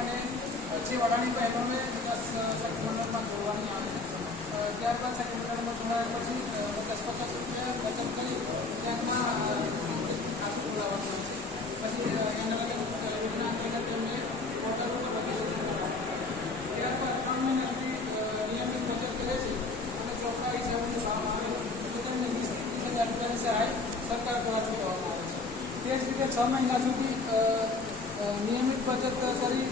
અને જે વડાની બહેનોને વિકાસ સખી જોડવાની આવે છે. ત્યારબાદ સખી મંડળમાં જોડાયા પછી પચાસ પચાસ રૂપિયા બચત કરી ત્યાંના ખાતું હોય છે પછી એના યોજના અંતર્ગત તેમને પોર્ટલ ઉપર રજીસ્ટ્રેશન કરાવવાનું ત્યારબાદ ત્રણ મહિના સુધી નિયમિત બચત કરે છે અને ચોખ્ખા હિસાબનું ભાવ આવે તો તેમને વીસ ત્રીસ હજાર રૂપિયાની સહાય સરકાર દ્વારા ચૂકવવામાં આવે છે. તે જ રીતે છ મહિના સુધી નિયમિત બચત કરી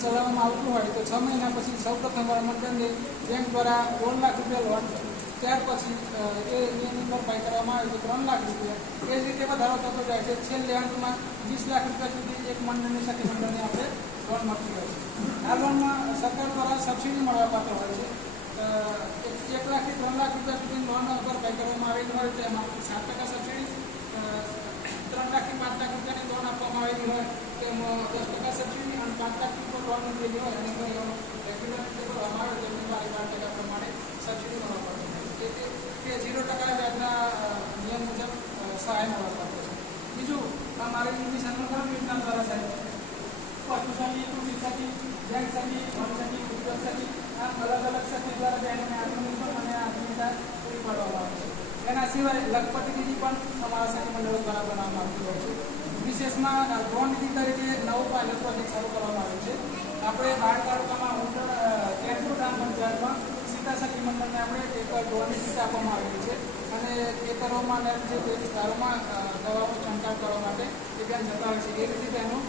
ચલાવવામાં આવતું હોય તો છ મહિના પછી સૌ પ્રથમ વાર મંડળને બેંક દ્વારા દોઢ લાખ રૂપિયા લોન ત્યાર પછી એ નિયમિત ભરપાઈ કરવામાં આવે તો ત્રણ લાખ રૂપિયા. એ જ રીતે વધારો થતો જાય છે. છેલ્લે અંતમાં વીસ લાખ રૂપિયા સુધી એક મંડળની સખી મંડળને આપણે લોન મળતી હોય છે. આ લોનમાં સરકાર દ્વારા સબસિડી મળવા પાત્ર હોય છે. એક લાખથી ત્રણ લાખ રૂપિયા સુધી લોન ભરપાઈ કરવામાં આવેલી હોય તો એમાં સાત ટકા સબસિડી અ, ત્રણ લાખથી પાંચ લાખ રૂપિયાની લોન આપવામાં આવેલી હોય તો એમાં દસ ટકા સબસિડી અને પાંચ લાખ ઉપર લોન લીધેલી હોય અને કોઈ રેગ્યુલર રીતે ભરવામાં આવે તો એમને બાર બાર ટકા પ્રમાણે સબસિડી મળવા પડશે તે તે- તે ઝીરો ટકા વ્યાજના અ, નિયમ મુજબ સહાય મળવા પડશે બીજું આ મારી નીતિ સન્માન યોજના દ્વારા સાહેબ પશુ સખી કૃષિ સખી બેંક સખી વન સખી આમ અલગ અલગ સખી દ્વારા બહેનોને આત્મનિર્ભર અને આત્મીયતા પૂરી પાડવામાં આવે છે. એના સિવાય લખપતિ પણ અમારા સખી મંડળો દ્વારા બનાવવામાં આવતી હોય છે. વિશેષમાં અ, નીતિ તરીકે નવો પાયલટ પ્રોજેક્ટ શરૂ કરવામાં છે બાળ તાલુકામાં કેરપુર ગ્રામ પંચાયતમાં સીતાસખી મંડળને આપણે એક ડ્રોન નીતિ આપવામાં આવેલી છે. અને ખેતરોમાં જે વિસ્તારોમાં દવાઓ છંટકાવ કરવા માટે એ ત્યાં જતા હોય છે. એ રીતે તેનું